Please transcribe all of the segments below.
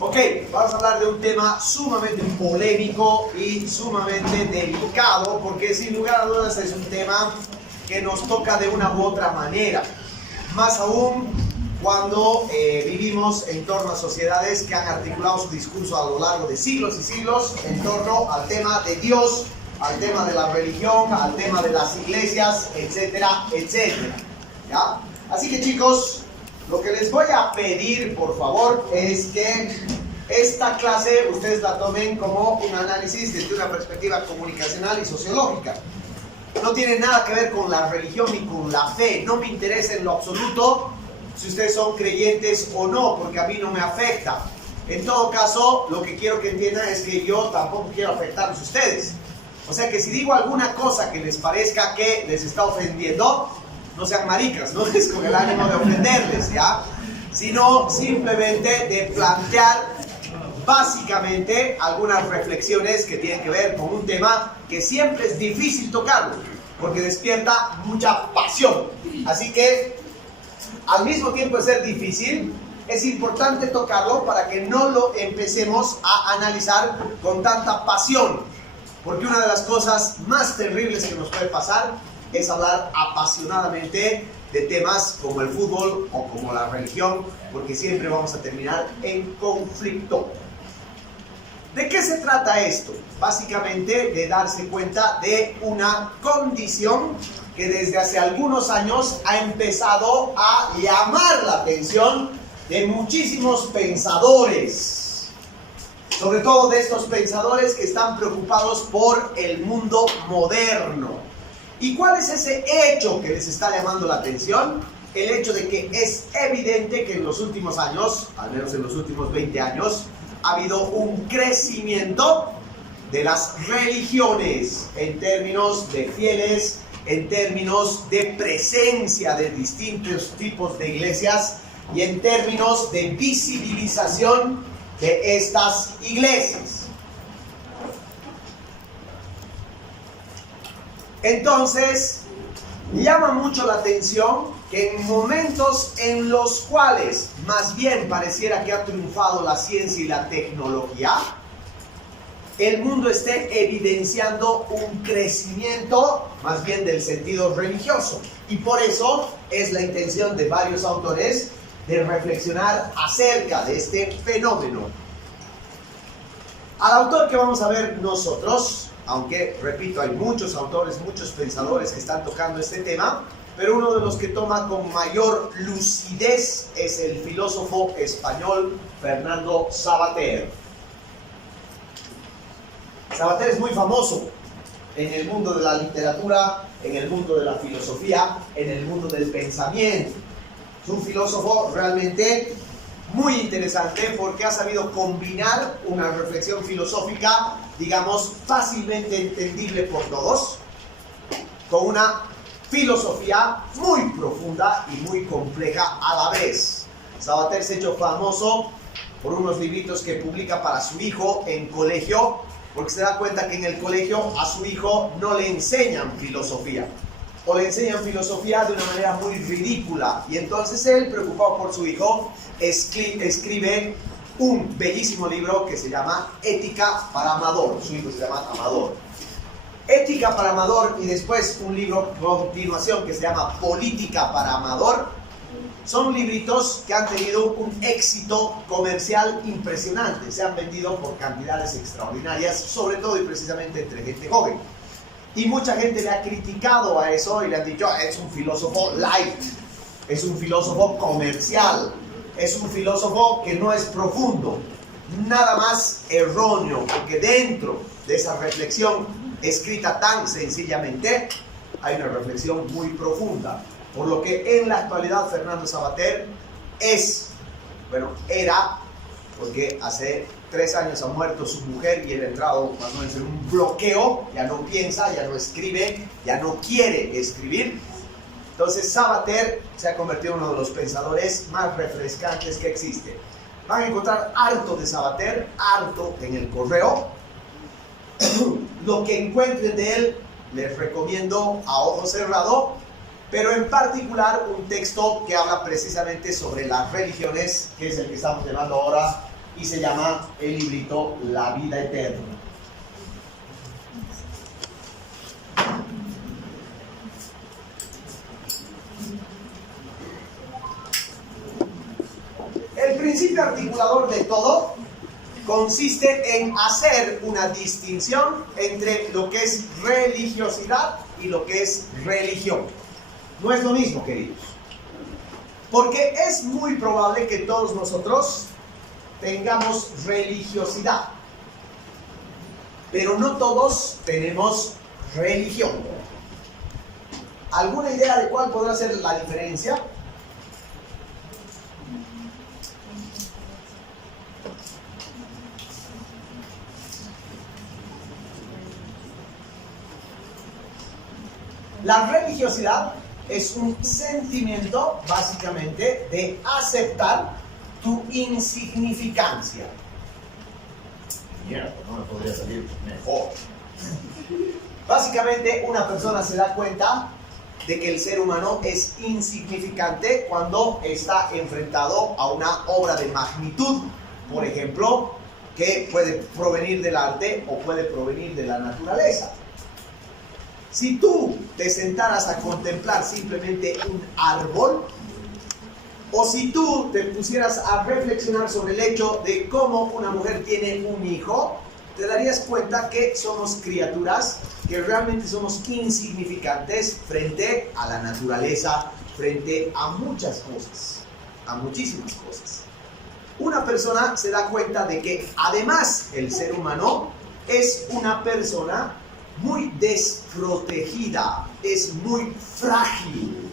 Ok, vamos a hablar de un tema sumamente polémico y sumamente delicado, porque sin lugar a dudas es un tema que nos toca de una u otra manera. Más aún cuando vivimos en torno a sociedades que han articulado su discurso a lo largo de siglos y siglos en torno al tema de Dios, al tema de la religión, al tema de las iglesias, etcétera, etcétera. ¿Ya? Así que chicos, lo que les voy a pedir, por favor, es que esta clase ustedes la tomen como un análisis desde una perspectiva comunicacional y sociológica. No tiene nada que ver con la religión ni con la fe. No me interesa en lo absoluto si ustedes son creyentes o no, porque a mí no me afecta. En todo caso, lo que quiero que entiendan es que yo tampoco quiero afectarlos a ustedes. O sea que si digo alguna cosa que les parezca que les está ofendiendo, no sean maricas, no es con el ánimo de ofenderles, ¿ya? Sino simplemente de plantear básicamente algunas reflexiones que tienen que ver con un tema que siempre es difícil tocarlo, porque despierta mucha pasión. Así que, al mismo tiempo de ser difícil, es importante tocarlo para que no lo empecemos a analizar con tanta pasión, porque una de las cosas más terribles que nos puede pasar es hablar apasionadamente de temas como el fútbol o como la religión, porque siempre vamos a terminar en conflicto. ¿De qué se trata esto? Básicamente de darse cuenta de una condición que desde hace algunos años ha empezado a llamar la atención de muchísimos pensadores, sobre todo de estos pensadores que están preocupados por el mundo moderno. ¿Y cuál es ese hecho que les está llamando la atención? El hecho de que es evidente que en los últimos años, al menos en los últimos 20 años, ha habido un crecimiento de las religiones en términos de fieles, en términos de presencia de distintos tipos de iglesias y en términos de visibilización de estas iglesias. Entonces, llama mucho la atención que en momentos en los cuales más bien pareciera que ha triunfado la ciencia y la tecnología, el mundo esté evidenciando un crecimiento más bien del sentido religioso. Y por eso es la intención de varios autores de reflexionar acerca de este fenómeno. Al autor que vamos a ver nosotros, aunque, repito, hay muchos autores, muchos pensadores que están tocando este tema, pero uno de los que toma con mayor lucidez es el filósofo español Fernando Savater. Savater es muy famoso en el mundo de la literatura, en el mundo de la filosofía, en el mundo del pensamiento. Es un filósofo realmente muy interesante porque ha sabido combinar una reflexión filosófica, digamos, fácilmente entendible por todos, con una filosofía muy profunda y muy compleja a la vez. Savater se ha hecho famoso por unos libritos que publica para su hijo en colegio, porque se da cuenta que en el colegio a su hijo no le enseñan filosofía, o le enseñan filosofía de una manera muy ridícula, y entonces él, preocupado por su hijo, escribe un bellísimo libro que se llama Ética para Amador. Su hijo se llama Amador. Ética para Amador, y después un libro a continuación que se llama Política para Amador. Son libritos que han tenido un éxito comercial impresionante. Se han vendido por cantidades extraordinarias, sobre todo y precisamente entre gente joven. Y mucha gente le ha criticado a eso y le han dicho, es un filósofo light, es un filósofo comercial, es un filósofo que no es profundo. Nada más erróneo, porque dentro de esa reflexión escrita tan sencillamente hay una reflexión muy profunda. Por lo que en la actualidad Fernando Savater era, porque hace 3 años ha muerto su mujer y él ha entrado más o menos en un bloqueo, ya no piensa, ya no escribe, ya no quiere escribir. Entonces Savater se ha convertido en uno de los pensadores más refrescantes que existe. Van a encontrar harto de Savater, harto en el correo. Lo que encuentren de él les recomiendo a ojo cerrado, pero en particular un texto que habla precisamente sobre las religiones, que es el que estamos llevando ahora, y se llama el librito La Vida Eterna. El principio articulador de todo consiste en hacer una distinción entre lo que es religiosidad y lo que es religión. No es lo mismo, queridos. Porque es muy probable que todos nosotros tengamos religiosidad, pero no todos tenemos religión. ¿Alguna idea de cuál podrá ser la diferencia? La religiosidad es un sentimiento, básicamente, de aceptar tu insignificancia. Mierda, no me podría salir mejor. Básicamente, una persona se da cuenta de que el ser humano es insignificante cuando está enfrentado a una obra de magnitud, por ejemplo, que puede provenir del arte o puede provenir de la naturaleza. Si tú te sentaras a contemplar simplemente un árbol, o si tú te pusieras a reflexionar sobre el hecho de cómo una mujer tiene un hijo, te darías cuenta que somos criaturas que realmente somos insignificantes frente a la naturaleza, frente a muchas cosas, a muchísimas cosas. Una persona se da cuenta de que además el ser humano es una persona muy desprotegida, es muy frágil.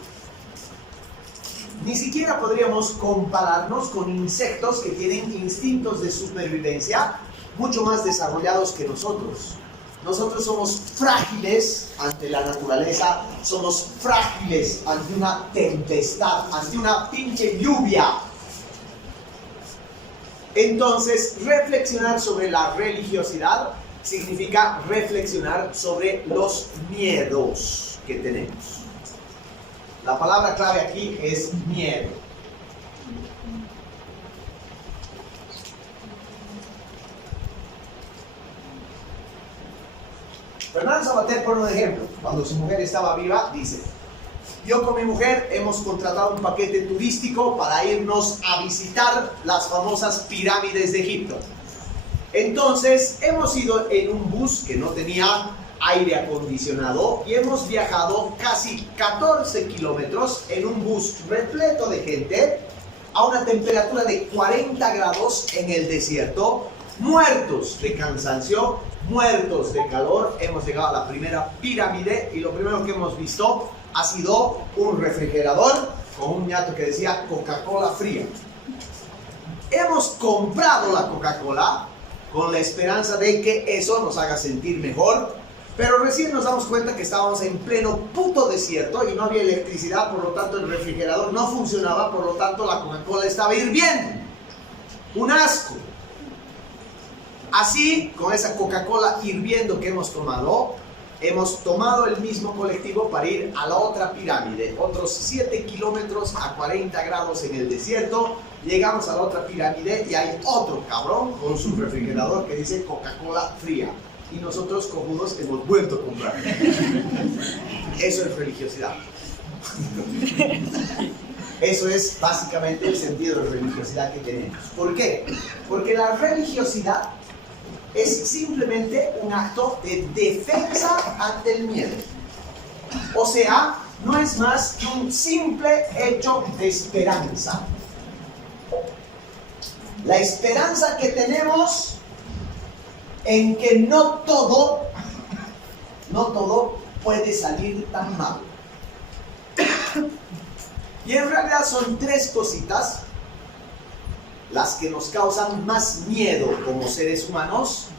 Ni siquiera podríamos compararnos con insectos que tienen instintos de supervivencia mucho más desarrollados que nosotros. Nosotros somos frágiles ante la naturaleza, somos frágiles ante una tempestad, ante una pinche lluvia. Entonces, reflexionar sobre la religiosidad significa reflexionar sobre los miedos que tenemos. La palabra clave aquí es miedo. Fernando Sabater pone un ejemplo. Cuando su mujer estaba viva, dice: yo con mi mujer hemos contratado un paquete turístico para irnos a visitar las famosas pirámides de Egipto. Entonces hemos ido en un bus que no tenía aire acondicionado y hemos viajado casi 14 kilómetros en un bus repleto de gente a una temperatura de 40 grados en el desierto, muertos de cansancio, muertos de calor. Hemos llegado a la primera pirámide y lo primero que hemos visto ha sido un refrigerador con un ñato que decía Coca-Cola fría. Hemos comprado la Coca-Cola con la esperanza de que eso nos haga sentir mejor, pero recién nos damos cuenta que estábamos en pleno puto desierto y no había electricidad, por lo tanto el refrigerador no funcionaba, por lo tanto la Coca-Cola estaba hirviendo. Un asco. Así, con esa Coca-Cola hirviendo que hemos tomado el mismo colectivo para ir a la otra pirámide, otros 7 kilómetros a 40 grados en el desierto. Llegamos a la otra pirámide y hay otro cabrón con su refrigerador que dice Coca-Cola fría. Y nosotros, cojudos, hemos vuelto a comprar. Eso es religiosidad. Eso es básicamente el sentido de religiosidad que tenemos. ¿Por qué? Porque la religiosidad es simplemente un acto de defensa ante el miedo. O sea, no es más que un simple hecho de esperanza. La esperanza que tenemos en que no todo puede salir tan mal. Y en realidad son tres cositas las que nos causan más miedo como seres humanos,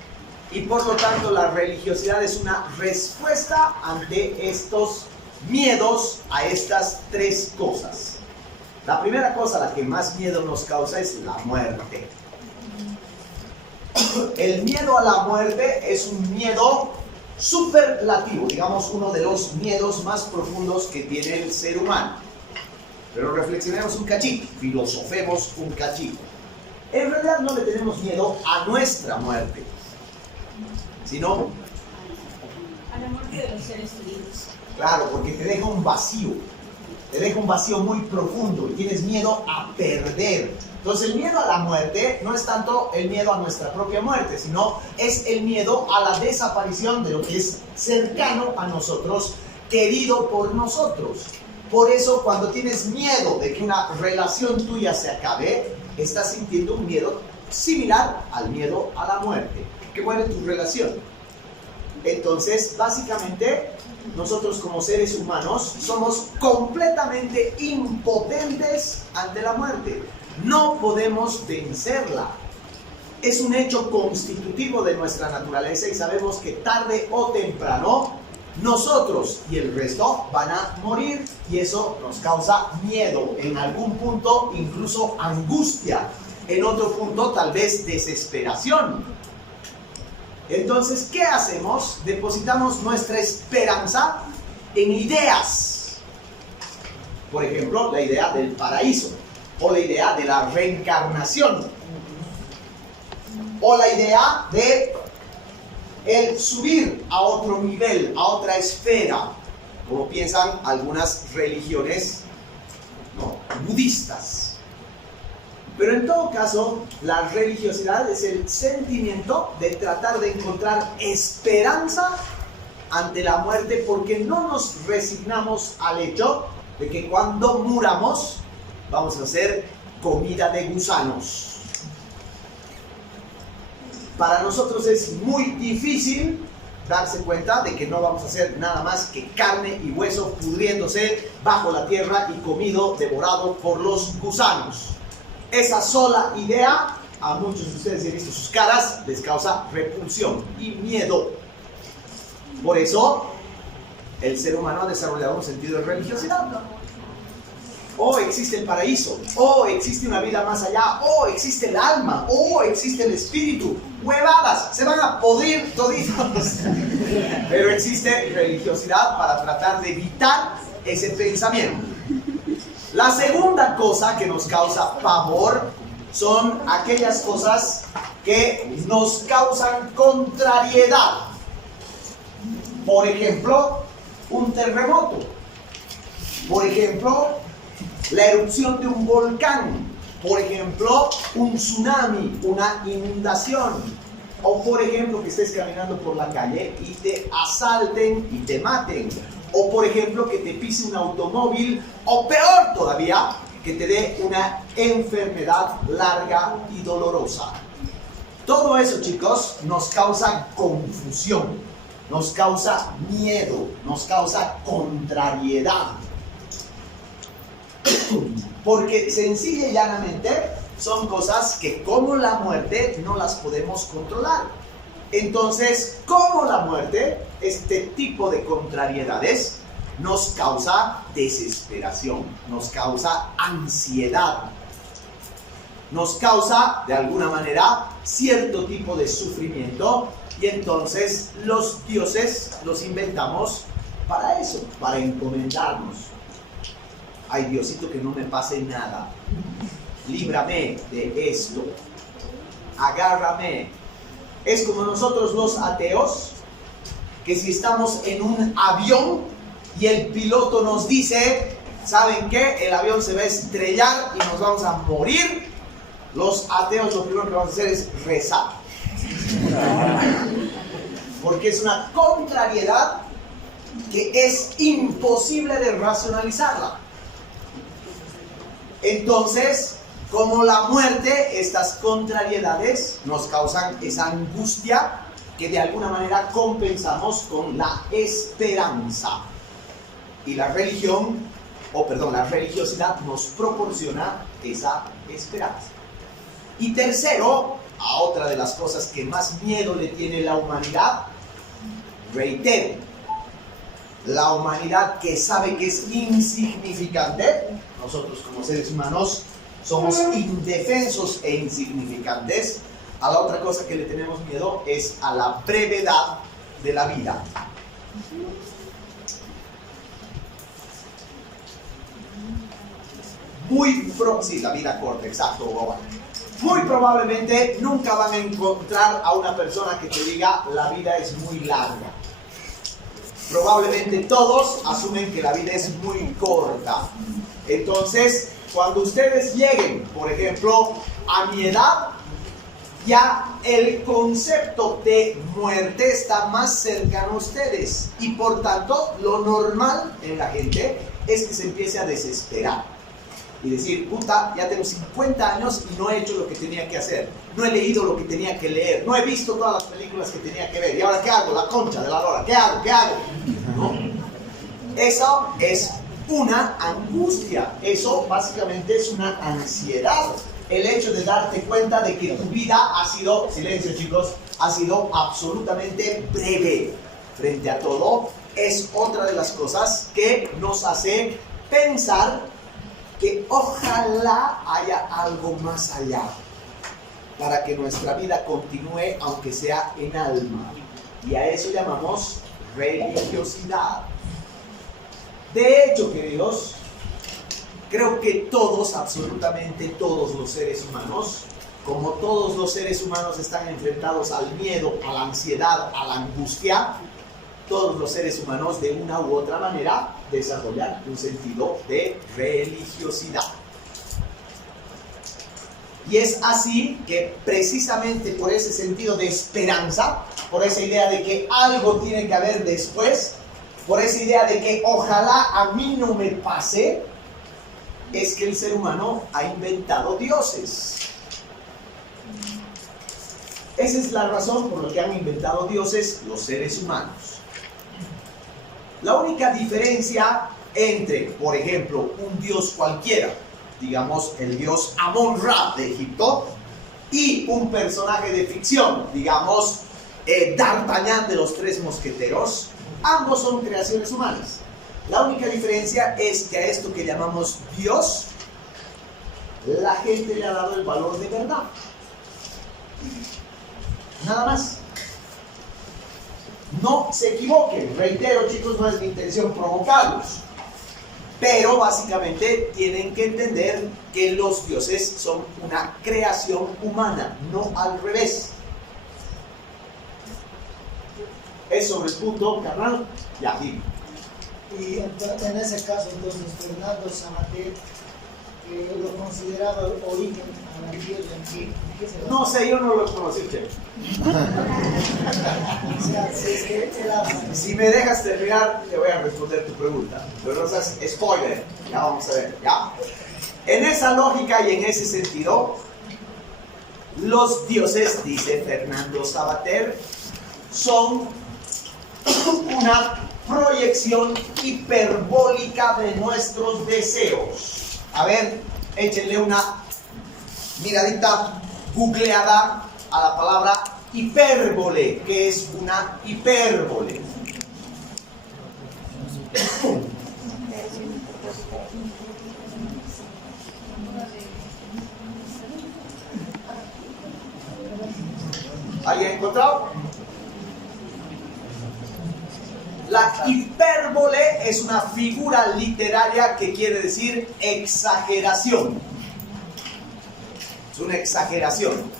y por lo tanto la religiosidad es una respuesta ante estos miedos, a estas tres cosas. La primera cosa, la que más miedo nos causa, es la muerte. El miedo a la muerte es un miedo superlativo, digamos uno de los miedos más profundos que tiene el ser humano. Pero reflexionemos un cachito, filosofemos un cachito. En realidad no le tenemos miedo a nuestra muerte, sino a la muerte de los seres queridos. Claro, porque te deja un vacío muy profundo y tienes miedo a perder. Entonces el miedo a la muerte no es tanto el miedo a nuestra propia muerte, sino es el miedo a la desaparición de lo que es cercano a nosotros, querido por nosotros. Por eso cuando tienes miedo de que una relación tuya se acabe, estás sintiendo un miedo similar al miedo a la muerte, que muere tu relación. Entonces, básicamente, nosotros como seres humanos somos completamente impotentes ante la muerte. No podemos vencerla. Es un hecho constitutivo de nuestra naturaleza y sabemos que tarde o temprano nosotros y el resto van a morir y eso nos causa miedo, en algún punto incluso angustia, en otro punto tal vez desesperación. Entonces, ¿qué hacemos? Depositamos nuestra esperanza en ideas. Por ejemplo, la idea del paraíso, o la idea de la reencarnación, o la idea de el subir a otro nivel, a otra esfera, como piensan algunas religiones, ¿no?, budistas. Pero en todo caso, la religiosidad es el sentimiento de tratar de encontrar esperanza ante la muerte, porque no nos resignamos al hecho de que cuando muramos vamos a ser comida de gusanos. Para nosotros es muy difícil darse cuenta de que no vamos a ser nada más que carne y hueso pudriéndose bajo la tierra y comido, devorado por los gusanos. Esa sola idea, a muchos de ustedes, he visto sus caras, les causa repulsión y miedo. Por eso, el ser humano ha desarrollado un sentido de religiosidad. O existe el paraíso, o existe una vida más allá, o existe el alma, o existe el espíritu. Huevadas, se van a podrir toditos. Pero existe religiosidad para tratar de evitar ese pensamiento. La segunda cosa que nos causa pavor son aquellas cosas que nos causan contrariedad. Por ejemplo, un terremoto. Por ejemplo, la erupción de un volcán. Por ejemplo, un tsunami, una inundación. O por ejemplo, que estés caminando por la calle y te asalten y te maten. O por ejemplo, que te pise un automóvil. O peor todavía, que te dé una enfermedad larga y dolorosa. Todo eso, chicos, nos causa confusión, nos causa miedo, nos causa contrariedad. Porque sencilla y llanamente son cosas que, como la muerte, no las podemos controlar. Entonces, como la muerte, este tipo de contrariedades nos causa desesperación, nos causa ansiedad, nos causa, de alguna manera, cierto tipo de sufrimiento, y entonces los dioses los inventamos para eso, para encomendarnos. Ay, Diosito, que no me pase nada. Líbrame de esto. Agárrame. Es como nosotros los ateos, que si estamos en un avión y el piloto nos dice, ¿saben qué? El avión se va a estrellar y nos vamos a morir. Los ateos lo primero que vamos a hacer es rezar. Porque es una contrariedad que es imposible de racionalizarla. Entonces, como la muerte, estas contrariedades nos causan esa angustia que de alguna manera compensamos con la esperanza. Y la la religiosidad nos proporciona esa esperanza. Y tercero, a otra de las cosas que más miedo le tiene la humanidad, reitero, la humanidad que sabe que es insignificante. Nosotros como seres humanos somos indefensos e insignificantes. A la otra cosa que le tenemos miedo es a la brevedad de la vida. Sí, la vida corta, exacto, Boba. Muy probablemente nunca van a encontrar a una persona que te diga la vida es muy larga. Probablemente todos asumen que la vida es muy corta. Entonces, cuando ustedes lleguen, por ejemplo, a mi edad, ya el concepto de muerte está más cercano a ustedes. Y por tanto, lo normal en la gente es que se empiece a desesperar. Y decir, puta, ya tengo 50 años y no he hecho lo que tenía que hacer. No he leído lo que tenía que leer. No he visto todas las películas que tenía que ver. ¿Y ahora qué hago? La concha de la lora. ¿Qué hago? ¿Qué hago? ¿No? Eso es una angustia. Eso básicamente es una ansiedad. El hecho de darte cuenta de que tu vida ha sido, silencio chicos, ha sido absolutamente breve frente a todo, es otra de las cosas que nos hace pensar que ojalá haya algo más allá para que nuestra vida continúe, aunque sea en alma. Y a eso llamamos religiosidad. De hecho, queridos, creo que todos, absolutamente todos los seres humanos, como todos los seres humanos están enfrentados al miedo, a la ansiedad, a la angustia, todos los seres humanos de una u otra manera desarrollan un sentido de religiosidad. Y es así que precisamente por ese sentido de esperanza, por esa idea de que algo tiene que haber después, por esa idea de que ojalá a mí no me pase, es que el ser humano ha inventado dioses. Esa es la razón por la que han inventado dioses los seres humanos. La única diferencia entre, por ejemplo, un dios cualquiera, digamos el dios Amon-Ra de Egipto, y un personaje de ficción, digamos D'Artagnan de los Tres Mosqueteros, ambos son creaciones humanas. La única diferencia es que a esto que llamamos Dios, la gente le ha dado el valor de verdad. Nada más. No se equivoquen, reitero chicos, no es mi intención provocarlos, pero básicamente tienen que entender que los dioses son una creación humana, no al revés. ¿Es sobre el punto, carnal? Ya, sí. Y en ese caso, entonces, Fernando Sabater, que lo consideraba origen a la tierra, ¿qué se No sé, yo no lo conocí, che. O sea, si es que Si me dejas terminar, te voy a responder tu pregunta. Pero no seas spoiler, ya vamos a ver, ya. En esa lógica y en ese sentido, los dioses, dice Fernando Sabater, son una proyección hiperbólica de nuestros deseos. A ver, échenle una miradita googleada a la palabra hipérbole. ¿Qué es una hipérbole? ¿Alguien ha encontrado? La hipérbole es una figura literaria que quiere decir exageración. Es una exageración.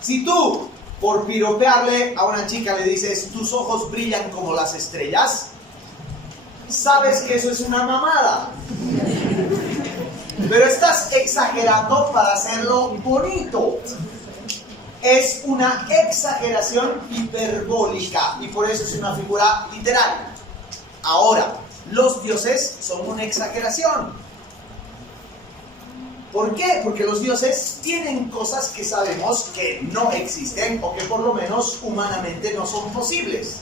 Si tú, por piropearle a una chica, le dices, tus ojos brillan como las estrellas, sabes que eso es una mamada. Pero estás exagerando para hacerlo bonito. Es una exageración hiperbólica y por eso es una figura literaria. Ahora, los dioses son una exageración. ¿Por qué? Porque los dioses tienen cosas que sabemos que no existen o que por lo menos humanamente no son posibles.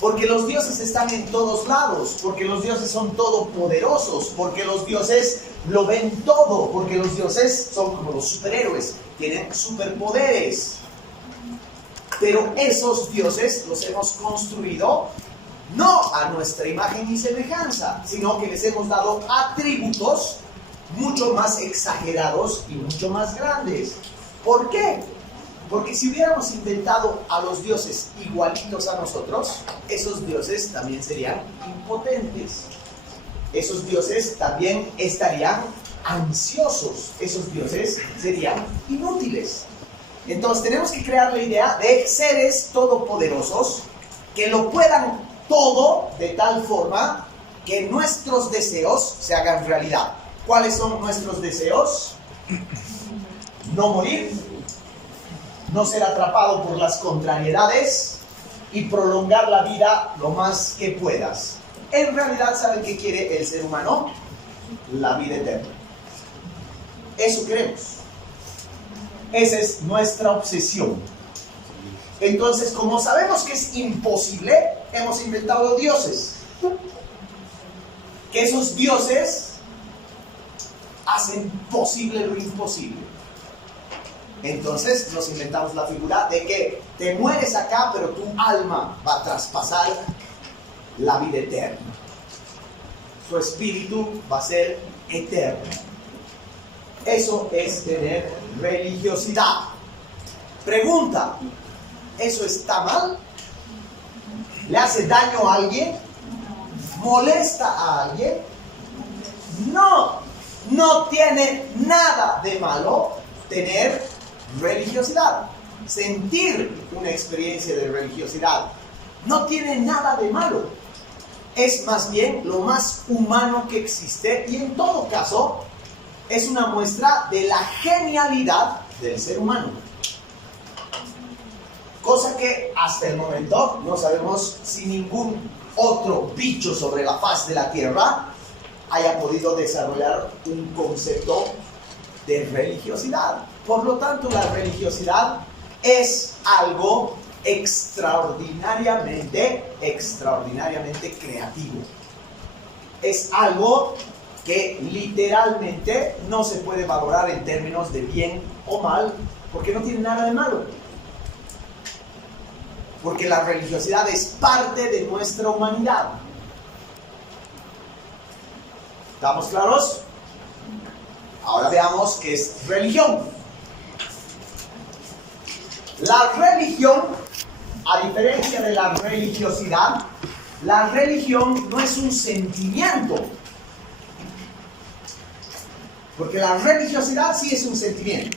Porque los dioses están en todos lados, porque los dioses son todopoderosos, porque los dioses lo ven todo, porque los dioses son como los superhéroes, tienen superpoderes. Pero esos dioses los hemos construido no a nuestra imagen y semejanza, sino que les hemos dado atributos mucho más exagerados y mucho más grandes. ¿Por qué? Porque si hubiéramos inventado a los dioses igualitos a nosotros, esos dioses también serían impotentes. Esos dioses también estarían ansiosos. Esos dioses serían inútiles. Entonces tenemos que crear la idea de seres todopoderosos que lo puedan todo de tal forma que nuestros deseos se hagan realidad. ¿Cuáles son nuestros deseos? No morir, no ser atrapado por las contrariedades y prolongar la vida lo más que puedas. En realidad, ¿saben qué quiere el ser humano? La vida eterna. Eso queremos. Esa es nuestra obsesión. Entonces, como sabemos que es imposible, hemos inventado dioses. Que esos dioses hacen posible lo imposible. Entonces nos inventamos la figura de que te mueres acá, pero tu alma va a traspasar la vida eterna. Su espíritu va a ser eterno. Eso es tener religiosidad. Pregunta, ¿eso está mal? ¿Le hace daño a alguien? ¿Molesta a alguien? No, no tiene nada de malo tener religiosidad. Sentir una experiencia de religiosidad no tiene nada de malo. Es más bien lo más humano que existe y en todo caso es una muestra de la genialidad del ser humano. Cosa que hasta el momento no sabemos si ningún otro bicho sobre la faz de la tierra haya podido desarrollar un concepto de religiosidad. Por lo tanto, la religiosidad es algo extraordinariamente creativo. Es algo que literalmente no se puede valorar en términos de bien o mal, porque no tiene nada de malo. Porque la religiosidad es parte de nuestra humanidad. ¿Estamos claros? Ahora veamos qué es religión. La religión, a diferencia de la religiosidad, la religión no es un sentimiento. Porque la religiosidad sí es un sentimiento.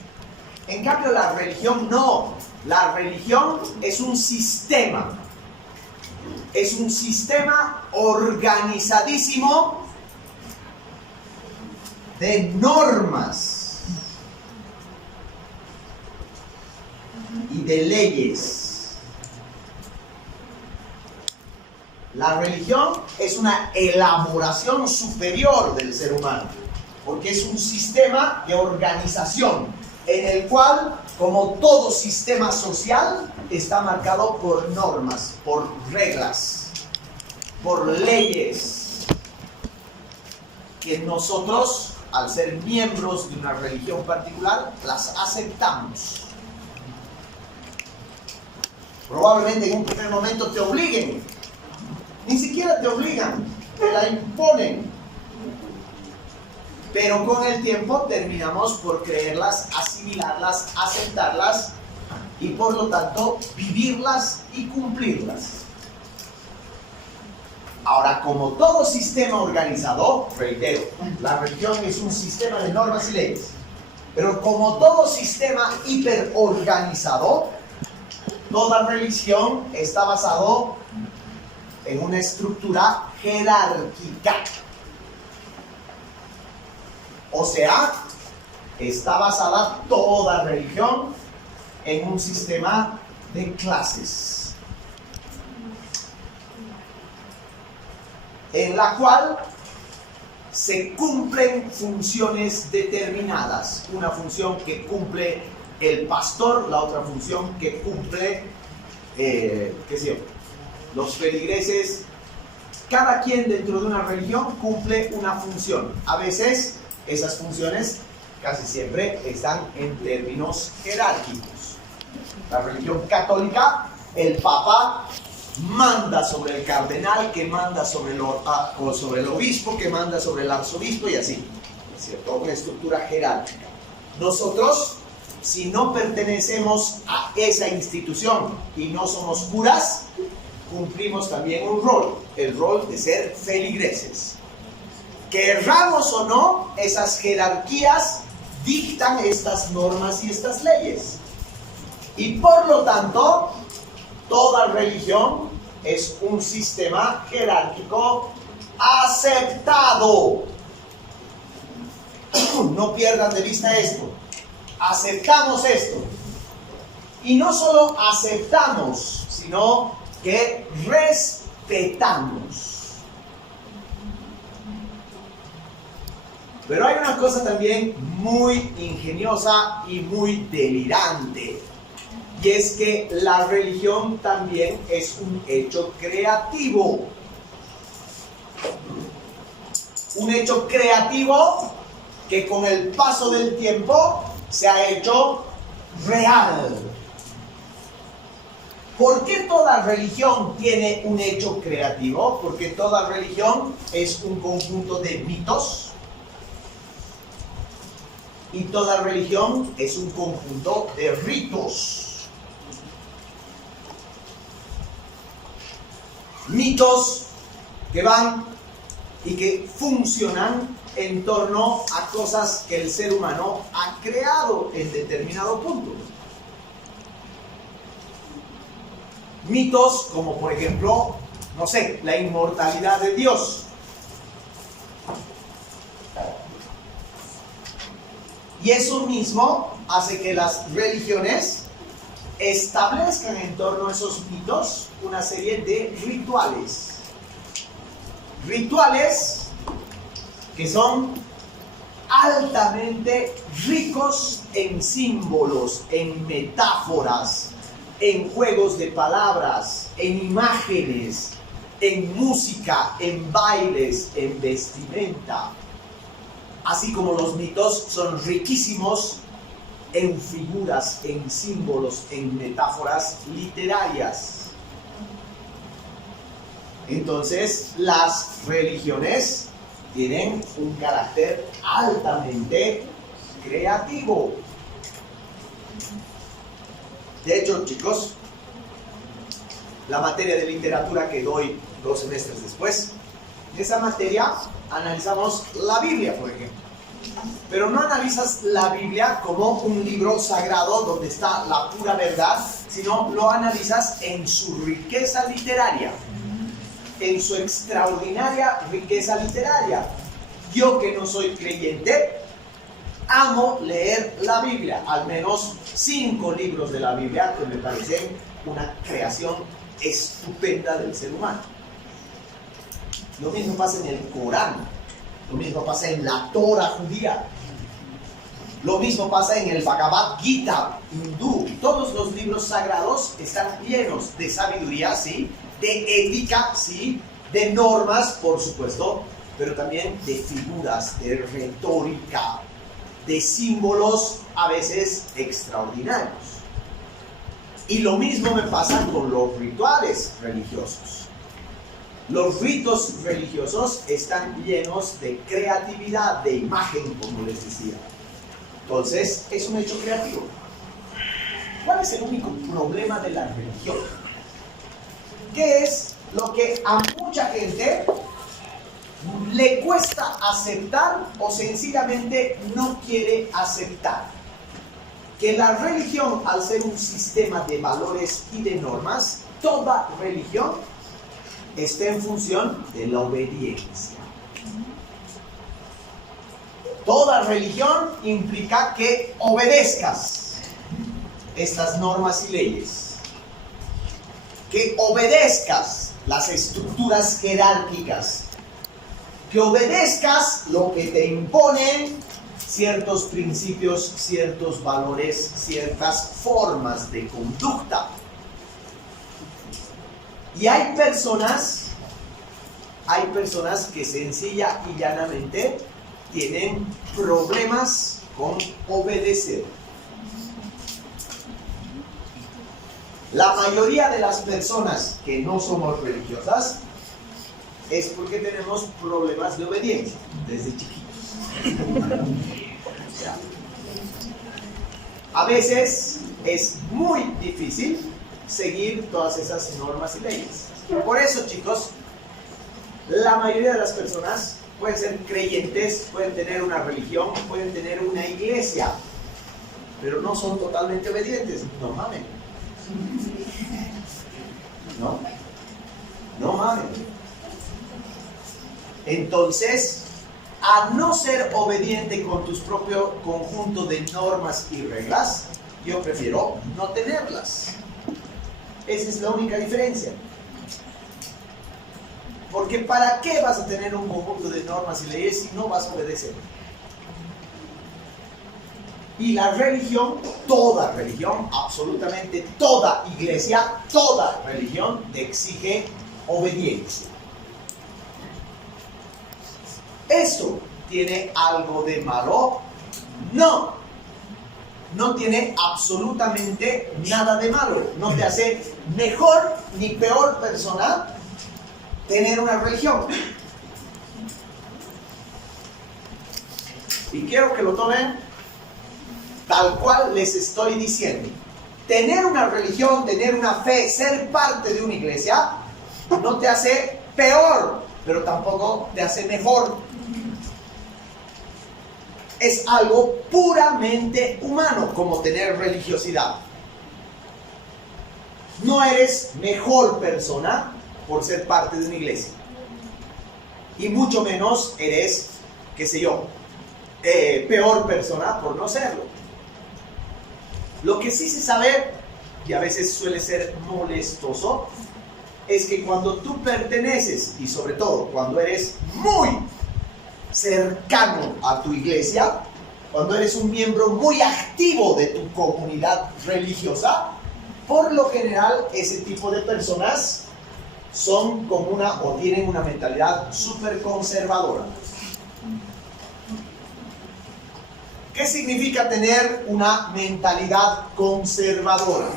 En cambio, la religión no. La religión es un sistema. Es un sistema organizadísimo de normas y de leyes. La religión es una elaboración superior del ser humano, porque es un sistema de organización en el cual, como todo sistema social, está marcado por normas, por reglas, por leyes, que nosotros, al ser miembros de una religión particular, las aceptamos. Probablemente en un primer momento te obliguen, ni siquiera te obligan, te la imponen. Pero con el tiempo terminamos por creerlas, asimilarlas, aceptarlas y por lo tanto vivirlas y cumplirlas. Ahora, como todo sistema organizado, reitero, la religión es un sistema de normas y leyes, pero como todo sistema hiperorganizado, toda religión está basado en una estructura jerárquica. O sea, está basada toda religión en un sistema de clases, en la cual se cumplen funciones determinadas. Una función que cumple el pastor, la otra función que cumple, los feligreses. Cada quien dentro de una religión cumple una función. A veces esas funciones casi siempre están en términos jerárquicos. La religión católica, el Papa manda sobre el cardenal, que manda sobre el obispo, que manda sobre el arzobispo y así, ¿es cierto? Una estructura jerárquica. Nosotros si no pertenecemos a esa institución y no somos curas, cumplimos también un rol, el rol de ser feligreses. Querramos o no, esas jerarquías dictan estas normas y estas leyes. Y por lo tanto, toda religión es un sistema jerárquico aceptado. No pierdan de vista esto. Aceptamos esto. Y no solo aceptamos, sino que respetamos. Pero hay una cosa también muy ingeniosa y muy delirante. Y es que la religión también es un hecho creativo. Un hecho creativo que con el paso del tiempo se ha hecho real. ¿Por qué toda religión tiene un hecho creativo? Porque toda religión es un conjunto de mitos. Y toda religión es un conjunto de ritos. Mitos que van y que funcionan en torno a cosas que el ser humano ha creado en determinado punto. Mitos como, por ejemplo, no sé, la inmortalidad de Dios. Y eso mismo hace que las religiones establezcan en torno a esos mitos una serie de rituales. Rituales que son altamente ricos en símbolos, en metáforas, en juegos de palabras, en imágenes, en música, en bailes, en vestimenta. Así como los mitos son riquísimos en figuras, en símbolos, en metáforas literarias. Entonces, las religiones tienen un carácter altamente creativo. De hecho, chicos, la materia de literatura que doy 2 semestres después, en esa materia analizamos la Biblia, por ejemplo. Pero no analizas la Biblia como un libro sagrado donde está la pura verdad, sino lo analizas en su riqueza literaria, en su extraordinaria riqueza literaria. Yo, que no soy creyente, amo leer la Biblia, al menos 5 libros de la Biblia que me parecen una creación estupenda del ser humano. Lo mismo pasa en el Corán, lo mismo pasa en la Torah judía, lo mismo pasa en el Bhagavad Gita hindú. Todos los libros sagrados están llenos de sabiduría, sí, de ética, sí, de normas, por supuesto, pero también de figuras, de retórica, de símbolos a veces extraordinarios. Y lo mismo me pasa con los rituales religiosos. Los ritos religiosos están llenos de creatividad, de imagen, como les decía. Entonces, es un hecho creativo. ¿Cuál es el único problema de la religión? ¿Qué es lo que a mucha gente le cuesta aceptar o sencillamente no quiere aceptar? Que la religión, al ser un sistema de valores y de normas, toda religión está en función de la obediencia. Toda religión implica que obedezcas estas normas y leyes, que obedezcas las estructuras jerárquicas, que obedezcas lo que te imponen ciertos principios, ciertos valores, ciertas formas de conducta. Y hay personas que sencilla y llanamente tienen problemas con obedecer. La mayoría de las personas que no somos religiosas es porque tenemos problemas de obediencia desde chiquitos. a veces es muy difícil seguir todas esas normas y leyes. Por eso, chicos, la mayoría de las personas pueden ser creyentes, pueden tener una religión, pueden tener una iglesia, pero no son totalmente obedientes. No mamen. No mamen. Entonces, a no ser obediente con tu propio conjunto de normas y reglas, yo prefiero no tenerlas. Esa es la única diferencia. Porque ¿para qué vas a tener un conjunto de normas y leyes si no vas a obedecer? Y la religión, toda religión, absolutamente toda iglesia, toda religión te exige obediencia. ¿Eso tiene algo de malo? No. No tiene absolutamente nada de malo. No te hace mejor ni peor persona tener una religión. Y quiero que lo tomen tal cual les estoy diciendo. Tener una religión, tener una fe, ser parte de una iglesia, no te hace peor, pero tampoco te hace mejor. Es algo puramente humano, como tener religiosidad. No eres mejor persona por ser parte de una iglesia. Y mucho menos eres, qué sé yo, peor persona por no serlo. Lo que sí se sabe, y a veces suele ser molestoso, es que cuando tú perteneces, y sobre todo cuando eres muy cercano a tu iglesia, cuando eres un miembro muy activo de tu comunidad religiosa, por lo general ese tipo de personas son como o tienen una mentalidad súper conservadora. ¿Qué significa tener una mentalidad conservadora?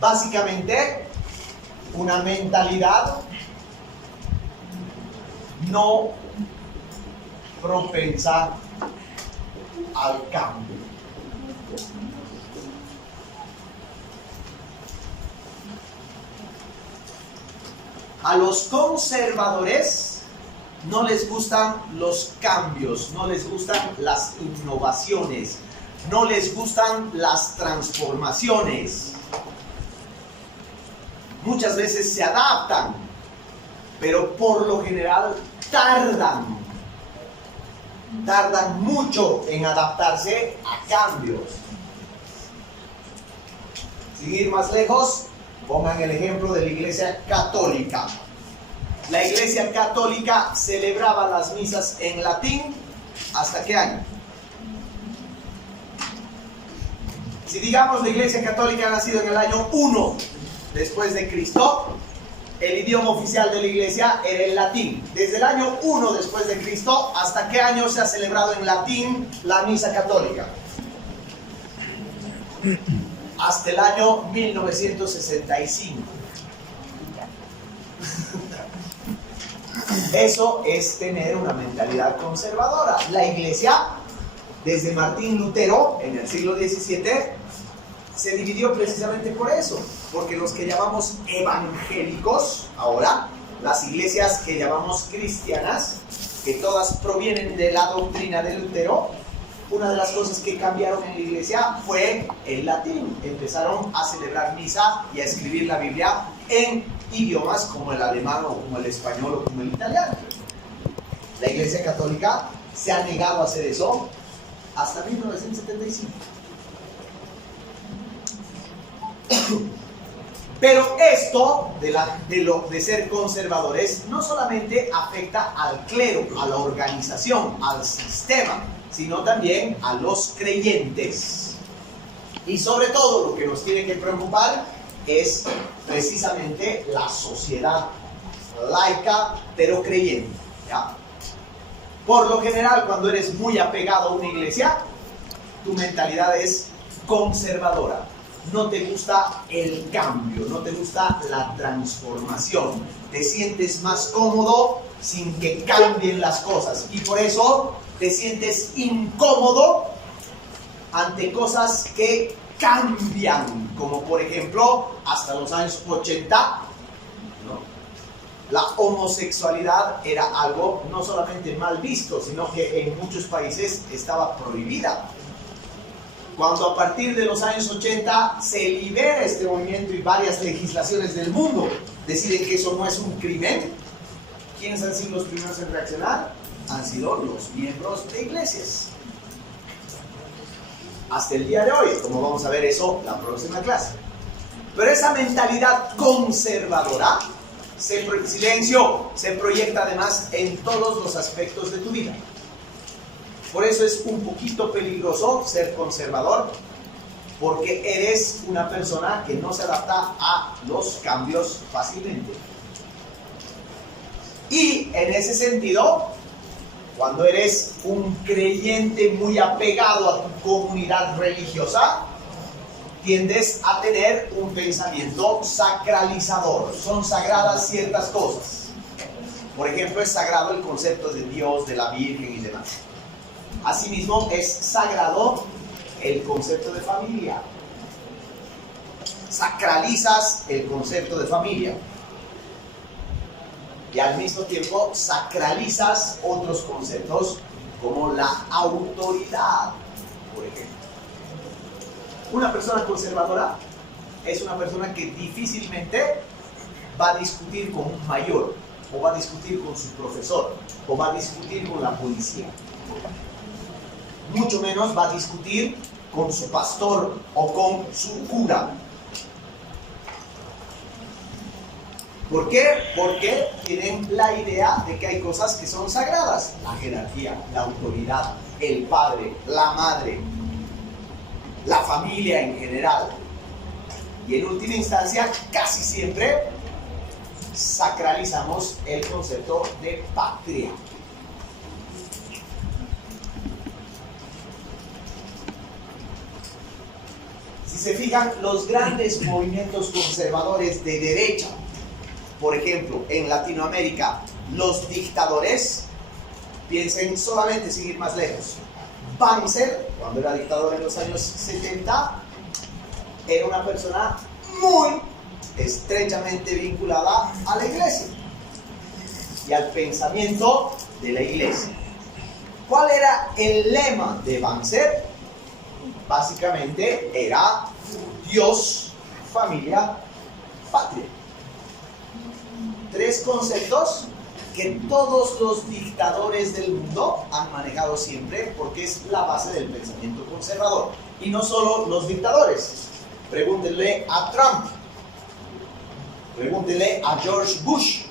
Básicamente, una mentalidad no propensa al cambio. A los conservadores no les gustan los cambios, no les gustan las innovaciones, no les gustan las transformaciones. Muchas veces se adaptan, pero por lo general tardan mucho en adaptarse a cambios. Sin ir más lejos, pongan el ejemplo de la Iglesia Católica. La Iglesia Católica celebraba las misas en latín, ¿hasta qué año? Si digamos la Iglesia Católica ha nacido en el año 1 después de Cristo, el idioma oficial de la Iglesia era el latín. Desde el año 1 después de Cristo, ¿hasta qué año se ha celebrado en latín la misa católica? Hasta el año 1965. Eso es tener una mentalidad conservadora. La Iglesia, desde Martín Lutero, en el siglo XVII, se dividió precisamente por eso. Porque los que llamamos evangélicos, ahora, las iglesias que llamamos cristianas, que todas provienen de la doctrina de Lutero, una de las cosas que cambiaron en la iglesia fue el latín. Empezaron a celebrar misa y a escribir la Biblia en idiomas como el alemán o como el español o como el italiano. La Iglesia Católica se ha negado a hacer eso hasta 1975. Pero esto de ser conservadores no solamente afecta al clero, a la organización, al sistema, sino también a los creyentes. Y sobre todo lo que nos tiene que preocupar es precisamente la sociedad laica pero creyente, ¿ya? Por lo general, cuando eres muy apegado a una iglesia, tu mentalidad es conservadora. No te gusta el cambio, no te gusta la transformación. Te sientes más cómodo sin que cambien las cosas. Y por eso te sientes incómodo ante cosas que cambian, como por ejemplo, hasta los años 80, ¿no?, la homosexualidad era algo no solamente mal visto, sino que en muchos países estaba prohibida. Cuando a partir de los años 80 se libera este movimiento y varias legislaciones del mundo deciden que eso no es un crimen, ¿quiénes han sido los primeros en reaccionar? Han sido los miembros de iglesias. Hasta el día de hoy, como vamos a ver eso la próxima clase. Pero esa mentalidad conservadora, silencio, se proyecta además en todos los aspectos de tu vida. Por eso es un poquito peligroso ser conservador, porque eres una persona que no se adapta a los cambios fácilmente. Y en ese sentido, cuando eres un creyente muy apegado a tu comunidad religiosa, tiendes a tener un pensamiento sacralizador. Son sagradas ciertas cosas. Por ejemplo, es sagrado el concepto de Dios, de la Virgen y demás. Asimismo, es sagrado el concepto de familia. Sacralizas el concepto de familia. Y al mismo tiempo sacralizas otros conceptos como la autoridad, por ejemplo. Una persona conservadora es una persona que difícilmente va a discutir con un mayor, o va a discutir con su profesor, o va a discutir con la policía. Mucho menos va a discutir con su pastor o con su cura. ¿Por qué? Porque tienen la idea de que hay cosas que son sagradas. La jerarquía, la autoridad, el padre, la madre, la familia en general. Y en última instancia, casi siempre sacralizamos el concepto de patria. Si se fijan, los grandes movimientos conservadores de derecha, por ejemplo, en Latinoamérica, los dictadores, piensen solamente sin ir más lejos. Banzer, cuando era dictador en los años 70, era una persona muy estrechamente vinculada a la iglesia y al pensamiento de la iglesia. ¿Cuál era el lema de Banzer? Básicamente era Dios, familia, patria. Tres conceptos que todos los dictadores del mundo han manejado siempre porque es la base del pensamiento conservador. Y no solo los dictadores. Pregúntenle a Trump. Pregúntenle a George Bush,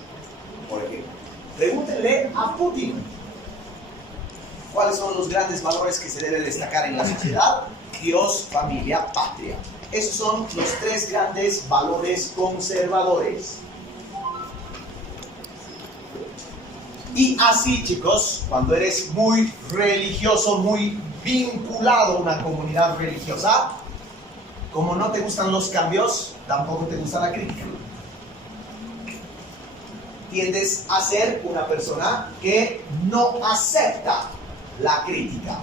por ejemplo. Pregúntenle a Putin. ¿Cuáles son los grandes valores que se deben destacar en la sociedad? Dios, familia, patria. Esos son los tres grandes valores conservadores. Y así, chicos, cuando eres muy religioso, muy vinculado a una comunidad religiosa, como no te gustan los cambios, tampoco te gusta la crítica. Tiendes a ser una persona que no acepta la crítica.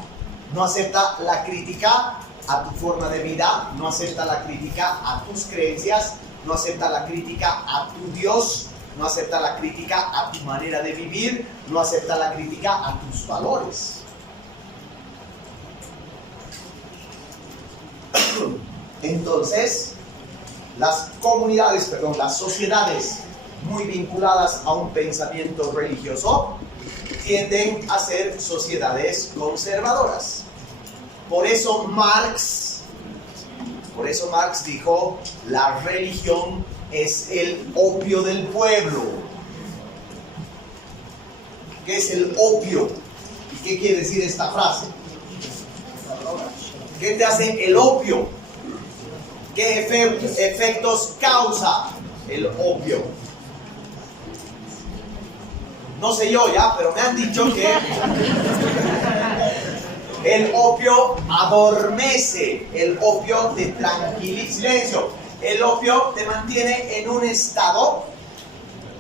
No acepta la crítica a tu forma de vida, no acepta la crítica a tus creencias, no acepta la crítica a tu Dios, no acepta la crítica a tu manera de vivir, no acepta la crítica a tus valores. Entonces, las sociedades muy vinculadas a un pensamiento religioso tienden a ser sociedades conservadoras. Por eso Marx dijo, la religión es el opio del pueblo. ¿Qué es el opio? ¿Y qué quiere decir esta frase? ¿Qué te hace el opio? ¿Qué efectos causa el opio? No sé yo ya, pero me han dicho que el opio adormece, el opio te tranquiliza. Silencio. El opio te mantiene en un estado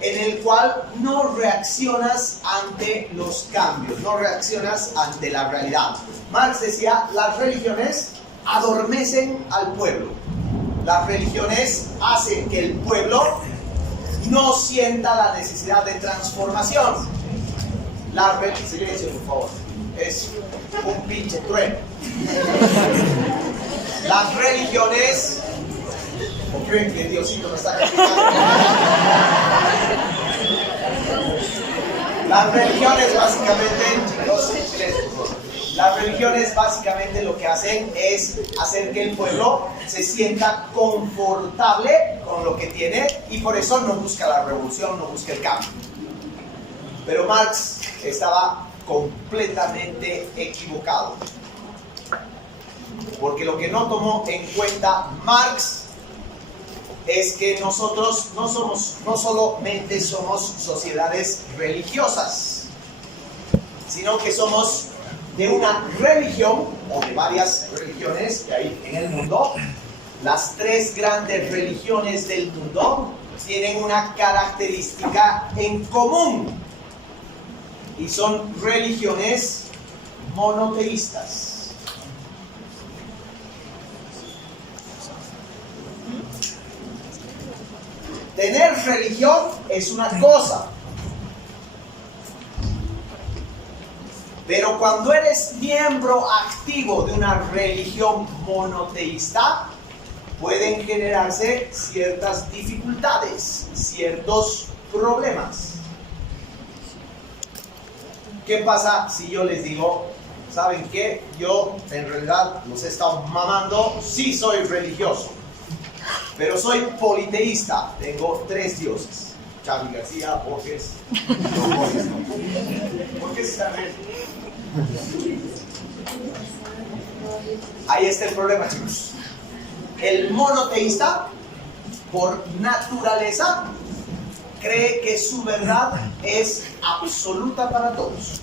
en el cual no reaccionas ante los cambios, no reaccionas ante la realidad. Marx decía, las religiones adormecen al pueblo. Las religiones hacen que el pueblo no sienta la necesidad de transformación. Silencio, por favor. Es un pinche trueno. Las religiones... ¿O creen que Diosito me está castigando? Las religiones básicamente, chicos, silencio, por favor. Las religiones básicamente lo que hacen es hacer que el pueblo se sienta confortable con lo que tiene y por eso no busca la revolución, no busca el cambio. Pero Marx estaba completamente equivocado. Porque lo que no tomó en cuenta Marx es que nosotros no solamente somos sociedades religiosas, sino que somos de una religión o de varias religiones que hay en el mundo. Las tres grandes religiones del mundo tienen una característica en común y son religiones monoteístas. Tener religión es una cosa, pero cuando eres miembro activo de una religión monoteísta, pueden generarse ciertas dificultades, ciertos problemas. ¿Qué pasa si yo les digo, ¿saben qué? Yo en realidad los he estado mamando, sí soy religioso, pero soy politeísta, tengo 3 dioses. Charly García, Borges, no, Borges no. Borges está bien. Ahí está el problema, chicos. El monoteísta, por naturaleza, cree que su verdad es absoluta para todos.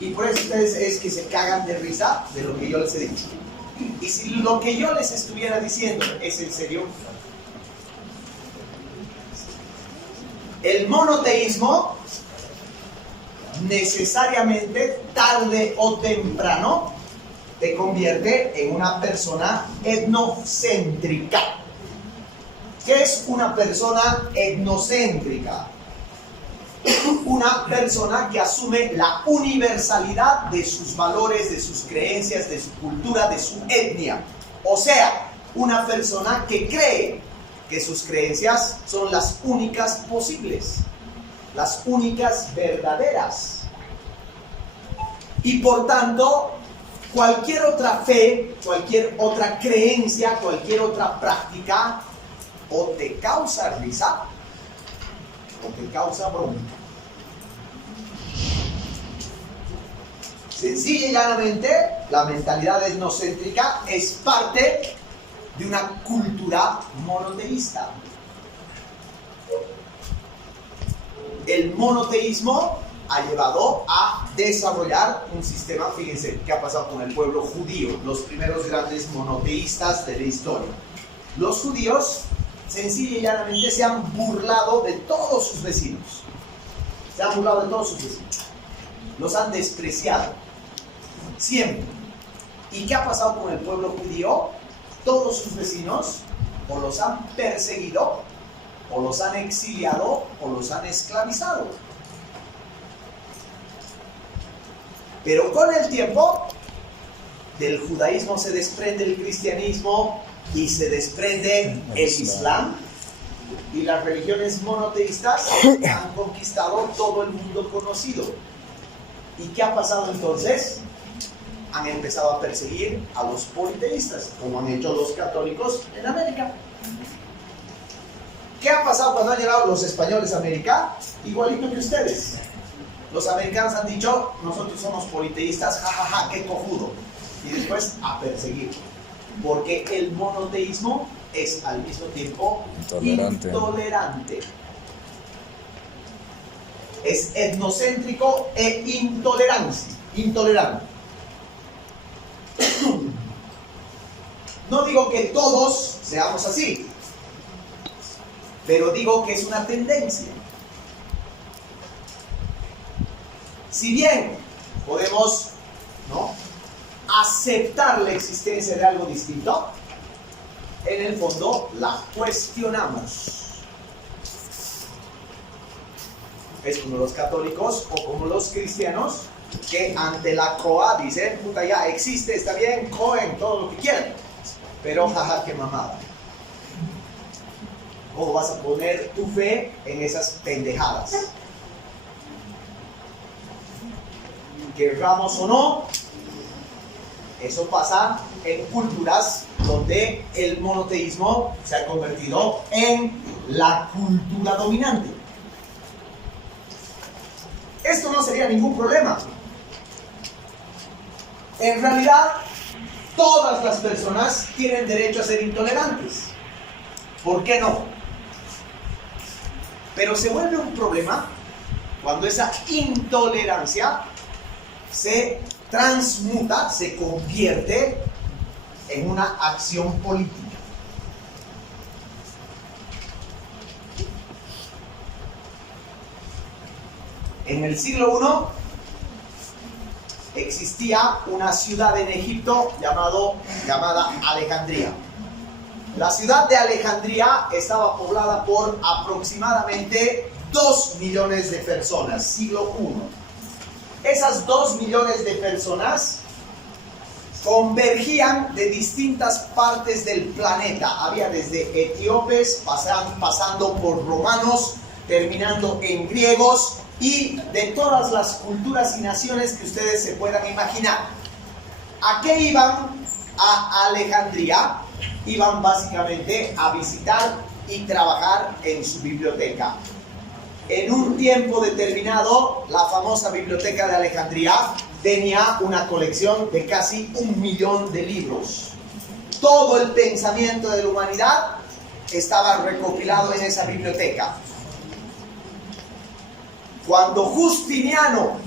Y por eso ustedes es que se cagan de risa de lo que yo les he dicho. Y si lo que yo les estuviera diciendo es en serio, el monoteísmo necesariamente, tarde o temprano, te convierte en una persona etnocéntrica. ¿Qué es una persona etnocéntrica? Una persona que asume la universalidad de sus valores, de sus creencias, de su cultura, de su etnia. O sea, una persona que cree que sus creencias son las únicas posibles, las únicas verdaderas. Y por tanto, cualquier otra fe, cualquier otra creencia, cualquier otra práctica, o te causa risa, o te causa bronca. Sencilla y llanamente, la mentalidad etnocéntrica es parte de una cultura monoteísta. El monoteísmo ha llevado a desarrollar un sistema, fíjense qué ha pasado con el pueblo judío, los primeros grandes monoteístas de la historia. Los judíos, sencilla y llanamente, se han burlado de todos sus vecinos. Se han burlado de todos sus vecinos. Los han despreciado. Siempre. ¿Y qué ha pasado con el pueblo judío? Todos sus vecinos o los han perseguido, o los han exiliado, o los han esclavizado. Pero con el tiempo, del judaísmo se desprende el cristianismo y se desprende el islam, y las religiones monoteístas han conquistado todo el mundo conocido. ¿Y qué ha pasado entonces? Han empezado a perseguir a los politeístas, como han hecho los católicos en América. ¿Qué ha pasado cuando han llegado los españoles a América? Igualito que ustedes. Los americanos han dicho, nosotros somos politeístas, jajaja, qué cojudo. Y después a perseguir. Porque el monoteísmo es al mismo tiempo intolerante. Es etnocéntrico e intolerante. No digo que todos seamos así, pero digo que es una tendencia. Si bien podemos, ¿no?, aceptar la existencia de algo distinto, en el fondo la cuestionamos. Es como los católicos o como los cristianos que ante la COA dicen, puta, ya existe, está bien, cohen todo lo que quieran, pero jaja, qué mamada. ¿Cómo vas a poner tu fe en esas pendejadas? Querramos o no, eso pasa en culturas donde el monoteísmo se ha convertido en la cultura dominante. Esto no sería ningún problema. En realidad, todas las personas tienen derecho a ser intolerantes. ¿Por qué no? Pero se vuelve un problema cuando esa intolerancia se transmuta, se convierte en una acción política. En el siglo I existía una ciudad en Egipto llamada Alejandría. La ciudad de Alejandría estaba poblada por aproximadamente 2 millones de personas, siglo I. Esas 2 millones de personas convergían de distintas partes del planeta. Había desde etíopes, pasando por romanos, terminando en griegos y de todas las culturas y naciones que ustedes se puedan imaginar. ¿A qué iban a Alejandría? Iban básicamente a visitar y trabajar en su biblioteca. En un tiempo determinado, la famosa biblioteca de Alejandría tenía una colección de casi 1 millón de libros. Todo el pensamiento de la humanidad estaba recopilado en esa biblioteca. Cuando Justiniano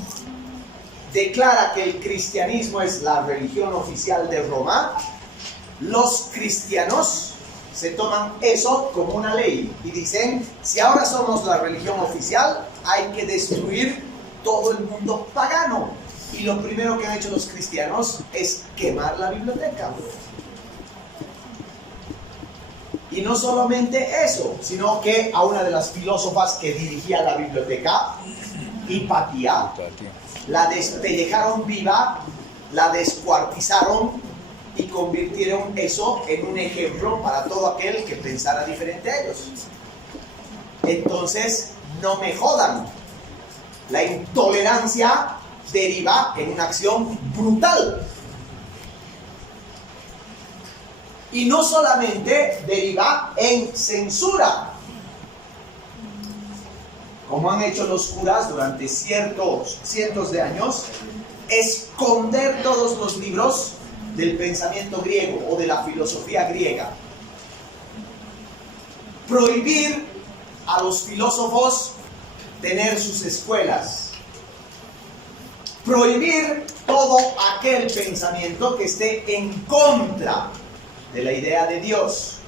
declara que el cristianismo es la religión oficial de Roma, los cristianos se toman eso como una ley y dicen, si ahora somos la religión oficial, hay que destruir todo el mundo pagano. Y lo primero que han hecho los cristianos es quemar la biblioteca. Y no solamente eso, sino que a una de las filósofas que dirigía la biblioteca, Hipatia, la despellejaron viva, la descuartizaron y convirtieron eso en un ejemplo para todo aquel que pensara diferente a ellos. Entonces, no me jodan. La intolerancia deriva en una acción brutal. Y no solamente deriva en censura, como han hecho los curas durante cientos de años, esconder todos los libros del pensamiento griego o de la filosofía griega. Prohibir a los filósofos tener sus escuelas. Prohibir todo aquel pensamiento que esté en contra de la idea de Dios.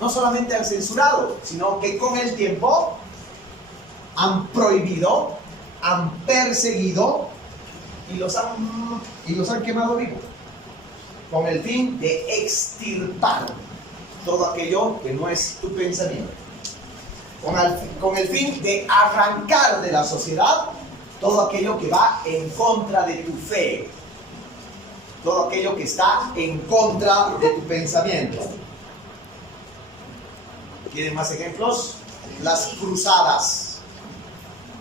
No solamente han censurado, sino que con el tiempo han prohibido, han perseguido y los han quemado vivos, con el fin de extirpar todo aquello que no es tu pensamiento, con el fin de arrancar de la sociedad todo aquello que va en contra de tu fe, todo aquello que está en contra de tu pensamiento. ¿Quieren más ejemplos? Las cruzadas.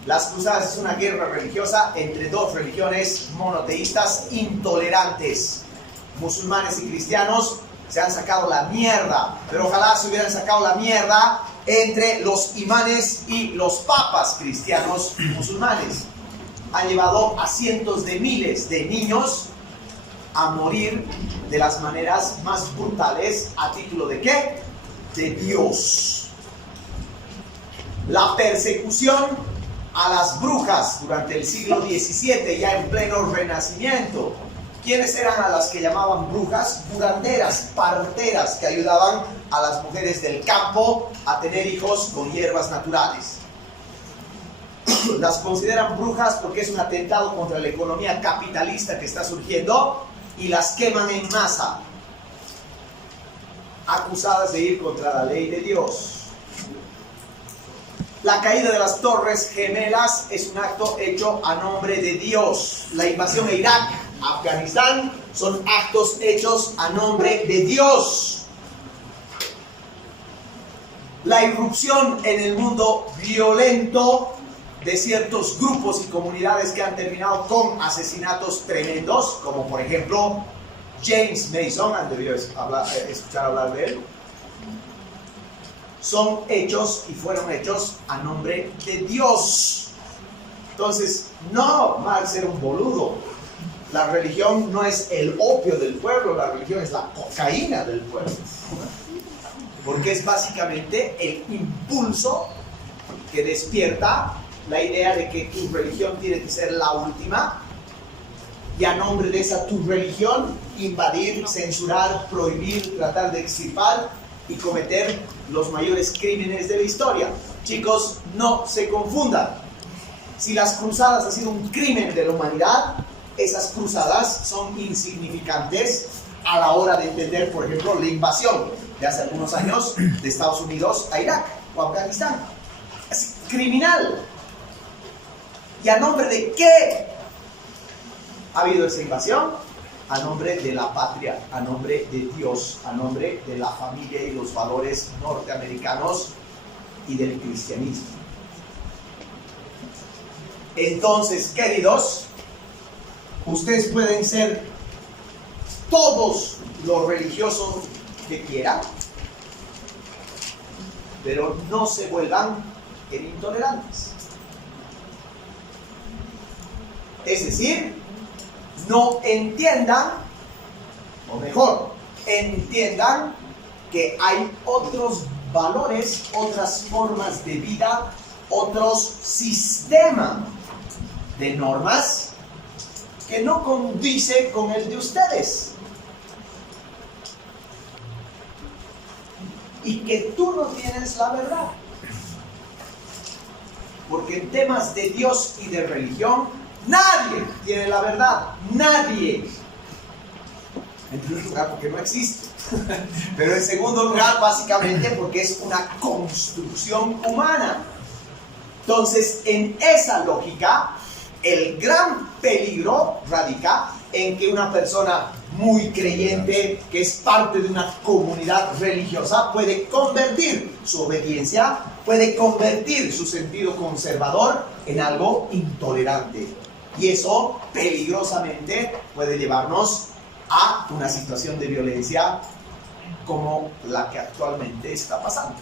Las cruzadas es una guerra religiosa entre dos religiones monoteístas intolerantes. Musulmanes y cristianos se han sacado la mierda, pero ojalá se hubieran sacado la mierda entre los imanes y los papas cristianos y musulmanes. Han llevado a cientos de miles de niños a morir de las maneras más brutales. ¿A título de qué? De Dios. La persecución a las brujas durante el siglo XVII, ya en pleno Renacimiento. ¿Quiénes eran a las que llamaban brujas? Curanderas, parteras, que ayudaban a las mujeres del campo a tener hijos con hierbas naturales. Las consideran brujas porque es un atentado contra la economía capitalista que está surgiendo y las queman en masa, acusadas de ir contra la ley de Dios. La caída de las Torres Gemelas es un acto hecho a nombre de Dios. La invasión a Irak, Afganistán, son actos hechos a nombre de Dios. La irrupción en el mundo violento de ciertos grupos y comunidades que han terminado con asesinatos tremendos, como por ejemplo James Mason, han debido escuchar hablar de él, son hechos y fueron hechos a nombre de Dios. Entonces, no, Marx era un boludo. La religión no es el opio del pueblo, la religión es la cocaína del pueblo. Porque es básicamente el impulso que despierta la idea de que tu religión tiene que ser la última y a nombre de esa tu religión invadir, censurar, prohibir, tratar de extirpar y cometer los mayores crímenes de la historia. Chicos, no se confundan. Si las cruzadas han sido un crimen de la humanidad, esas cruzadas son insignificantes a la hora de entender, por ejemplo, la invasión de hace algunos años de Estados Unidos a Irak o a Afganistán. Es criminal. ¿Y a nombre de qué ha habido esa invasión? A nombre de la patria, a nombre de Dios, a nombre de la familia y los valores norteamericanos y del cristianismo. Entonces, queridos, ustedes pueden ser todos los religiosos que quieran, pero no se vuelvan en intolerantes. Es decir, no entiendan, o mejor, entiendan que hay otros valores, otras formas de vida, otros sistemas de normas que no condice con el de ustedes. Y que tú no tienes la verdad. Porque en temas de Dios y de religión, nadie tiene la verdad, nadie. En primer lugar, porque no existe. Pero en segundo lugar, básicamente, porque es una construcción humana. Entonces, en esa lógica, el gran peligro radica en que una persona muy creyente, que es parte de una comunidad religiosa, puede convertir su obediencia, puede convertir su sentido conservador en algo intolerante. Y eso peligrosamente puede llevarnos a una situación de violencia como la que actualmente está pasando.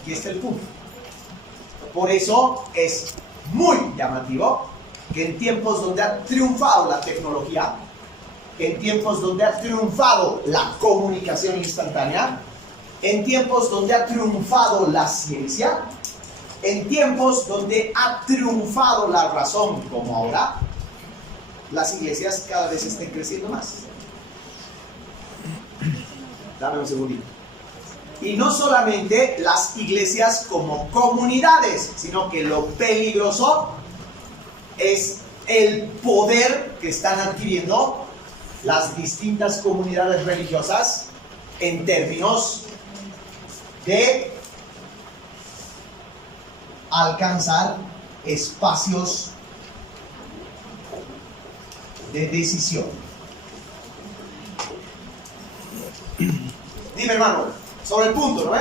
Aquí está el punto. Por eso es muy llamativo que en tiempos donde ha triunfado la tecnología, en tiempos donde ha triunfado la comunicación instantánea, en tiempos donde ha triunfado la ciencia, en tiempos donde ha triunfado la razón como ahora, las iglesias cada vez estén creciendo más. Dame un segundito. Y no solamente las iglesias como comunidades, sino que lo peligroso es el poder que están adquiriendo las distintas comunidades religiosas en términos de alcanzar espacios de decisión. Dime, hermano, sobre el punto, ¿no?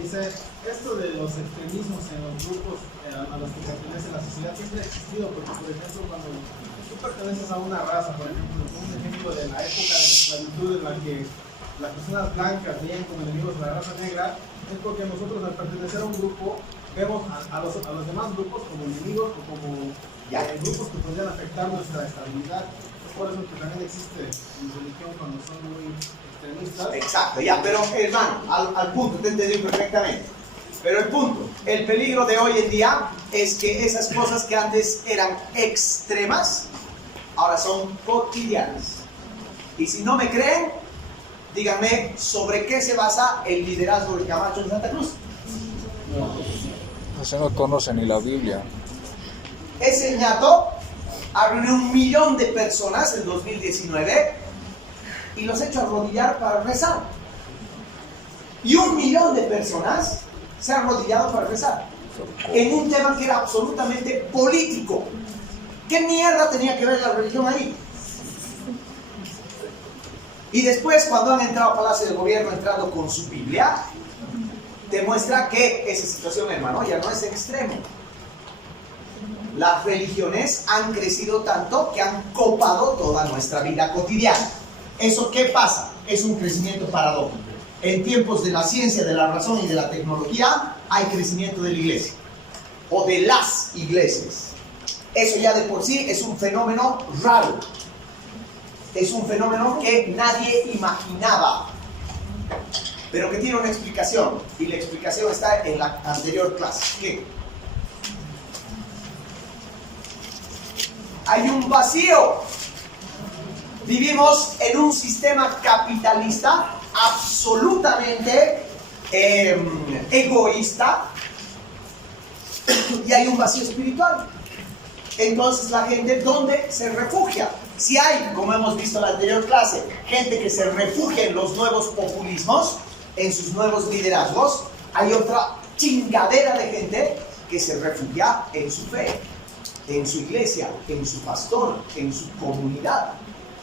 Dice, esto de los extremismos en los grupos a los que pertenece la sociedad siempre ha existido, porque por ejemplo cuando tú perteneces a una raza, por ejemplo, un ejemplo de la época de la esclavitud en la que las personas blancas veían como enemigos a la raza negra, es porque nosotros al pertenecer a un grupo vemos a los demás grupos como enemigos o como grupos que podrían afectar nuestra estabilidad. Es por eso que también existe en religión cuando son muy extremistas. Exacto, ya, pero hermano, al punto, te entendí perfectamente. Pero el punto, el peligro de hoy en día es que esas cosas que antes eran extremas, ahora son cotidianas. Y si no me creen, díganme sobre qué se basa el liderazgo de Camacho en Santa Cruz. Ese no conoce ni la Biblia. Ese ñato ha reunido 1 millón de personas en 2019 y los ha hecho arrodillar para rezar. Y 1 millón de personas se han arrodillado para rezar en un tema que era absolutamente político. ¿Qué mierda tenía que ver la religión ahí? Y después, cuando han entrado al Palacio del Gobierno entrando con su Biblia, demuestra que esa situación, hermano, ya no es extremo. Las religiones han crecido tanto que han copado toda nuestra vida cotidiana. ¿Eso qué pasa? Es un crecimiento paradójico. En tiempos de la ciencia, de la razón y de la tecnología, hay crecimiento de la iglesia o de las iglesias. Eso ya de por sí es un fenómeno raro. Es un fenómeno que nadie imaginaba, pero que tiene una explicación, y la explicación está en la anterior clase. ¿Qué? Hay un vacío. Vivimos en un sistema capitalista absolutamente egoísta, y hay un vacío espiritual. Entonces la gente, ¿dónde se refugia? Si hay, como hemos visto en la anterior clase, gente que se refugia en los nuevos populismos, en sus nuevos liderazgos, hay otra chingadera de gente que se refugia en su fe, en su iglesia, en su pastor, en su comunidad.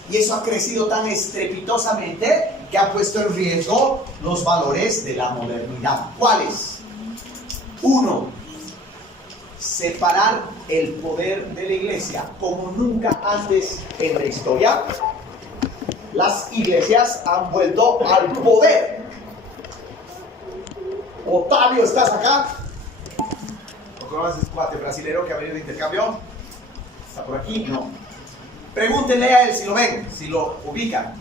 Y eso ha crecido tan estrepitosamente que ha puesto en riesgo los valores de la modernidad. ¿Cuáles? 1. Separar el poder de la iglesia. Como nunca antes en la historia, las iglesias han vuelto al poder. Otavio, ¿estás acá? ¿O conoces ese cuate brasilero que ha venido de intercambio? ¿Está por aquí? No. Pregúntenle a él si lo ven, si lo ubican.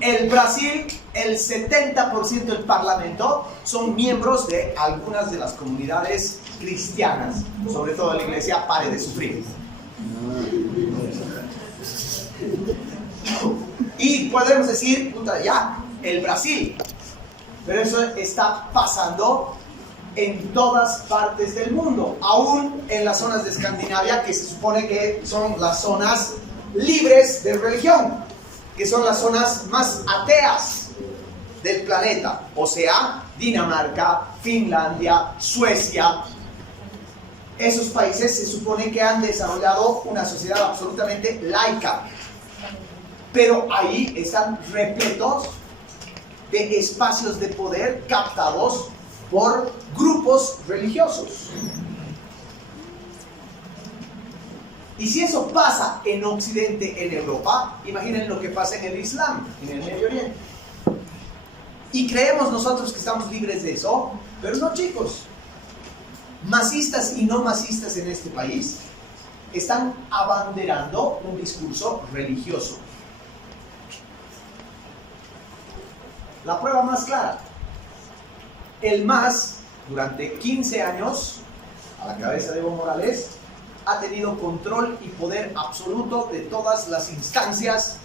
El Brasil, el 70% del parlamento son miembros de algunas de las comunidades cristianas, sobre todo la iglesia Pare de Sufrir. Y podemos decir, puta, ya, el Brasil. Pero eso está pasando en todas partes del mundo, aún en las zonas de Escandinavia, que se supone que son las zonas libres de religión, que son las zonas más ateas del planeta, o sea, Dinamarca, Finlandia, Suecia. Esos países se supone que han desarrollado una sociedad absolutamente laica, pero ahí están repletos de espacios de poder captados por grupos religiosos. Y si eso pasa en Occidente, en Europa, imaginen lo que pasa en el Islam, en el Medio Oriente. Y creemos nosotros que estamos libres de eso, pero no, chicos. Masistas y no masistas en este país están abanderando un discurso religioso. La prueba más clara: el MAS, durante 15 años, a la cabeza de Evo Morales, ha tenido control y poder absoluto de todas las instancias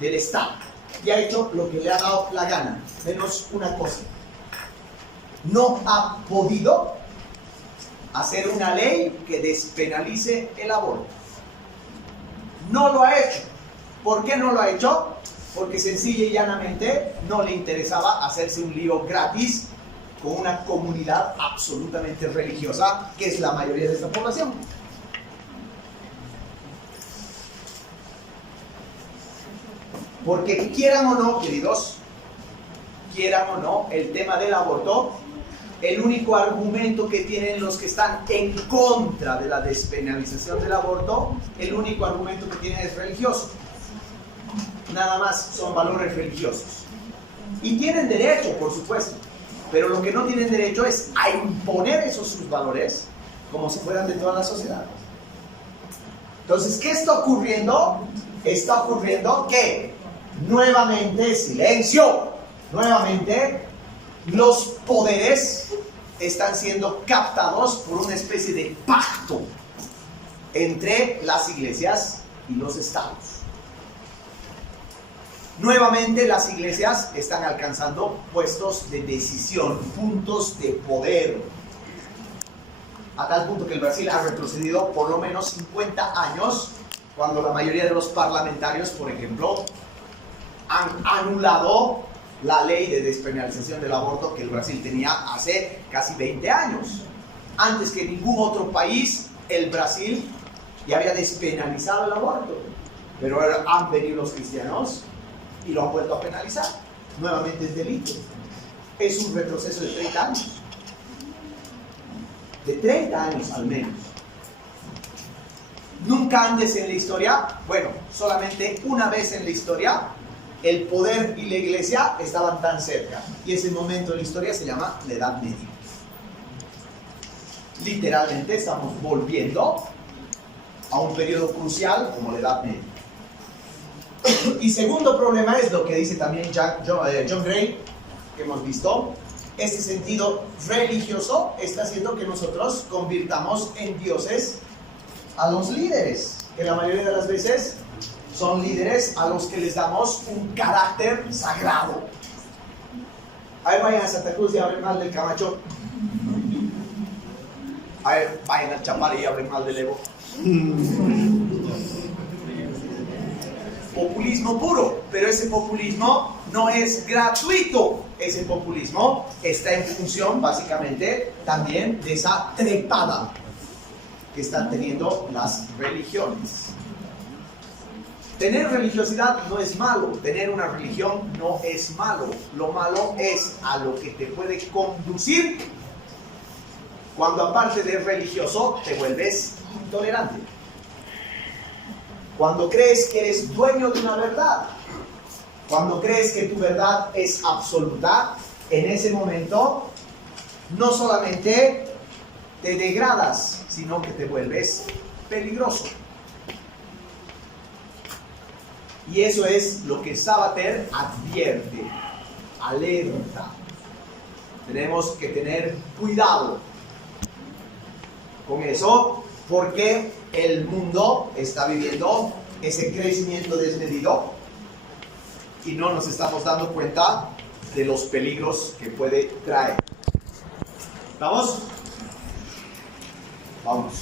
del Estado y ha hecho lo que le ha dado la gana, menos una cosa: no ha podido hacer una ley que despenalice el aborto. No lo ha hecho. ¿Por qué no lo ha hecho? Porque sencilla y llanamente no le interesaba hacerse un lío gratis con una comunidad absolutamente religiosa, que es la mayoría de esta población. Porque quieran o no, queridos, quieran o no, el tema del aborto, el único argumento que tienen los que están en contra de la despenalización del aborto, el único argumento que tienen es religioso. Nada más, son valores religiosos. Y tienen derecho, por supuesto, pero lo que no tienen derecho es a imponer esos sus valores como si fueran de toda la sociedad. Entonces, ¿qué está ocurriendo? Está ocurriendo que nuevamente, silencio, nuevamente los poderes están siendo captados por una especie de pacto entre las iglesias y los estados. Nuevamente las iglesias están alcanzando puestos de decisión, puntos de poder, a tal punto que el Brasil ha retrocedido por lo menos 50 años, cuando la mayoría de los parlamentarios, por ejemplo, han anulado la ley de despenalización del aborto que el Brasil tenía hace casi 20 años. Antes que ningún otro país, el Brasil ya había despenalizado el aborto, pero ahora han venido los cristianos y lo han vuelto a penalizar. Nuevamente es delito. Es un retroceso de 30 años. De 30 años al menos. Nunca antes en la historia, bueno, solamente una vez en la historia, el poder y la iglesia estaban tan cerca. Y ese momento en la historia se llama la Edad Media. Literalmente estamos volviendo a un periodo crucial como la Edad Media. Y segundo problema es lo que dice también John Gray, que hemos visto. Este sentido religioso está haciendo que nosotros convirtamos en dioses a los líderes, que la mayoría de las veces son líderes a los que les damos un carácter sagrado. A ver, vayan a Santa Cruz y hablen mal del Camacho. A ver, vayan a Chapare y hablen mal del Evo. Populismo puro, pero ese populismo no es gratuito. Ese populismo está en función básicamente también de esa trepada que están teniendo las religiones. Tener religiosidad no es malo, tener una religión no es malo. Lo malo es a lo que te puede conducir cuando aparte de religioso te vuelves intolerante. Cuando crees que eres dueño de una verdad, cuando crees que tu verdad es absoluta, en ese momento no solamente te degradas, sino que te vuelves peligroso. Y eso es lo que Sabater advierte, alerta. Tenemos que tener cuidado con eso, porque el mundo está viviendo ese crecimiento desmedido y no nos estamos dando cuenta de los peligros que puede traer. ¿Vamos? Vamos.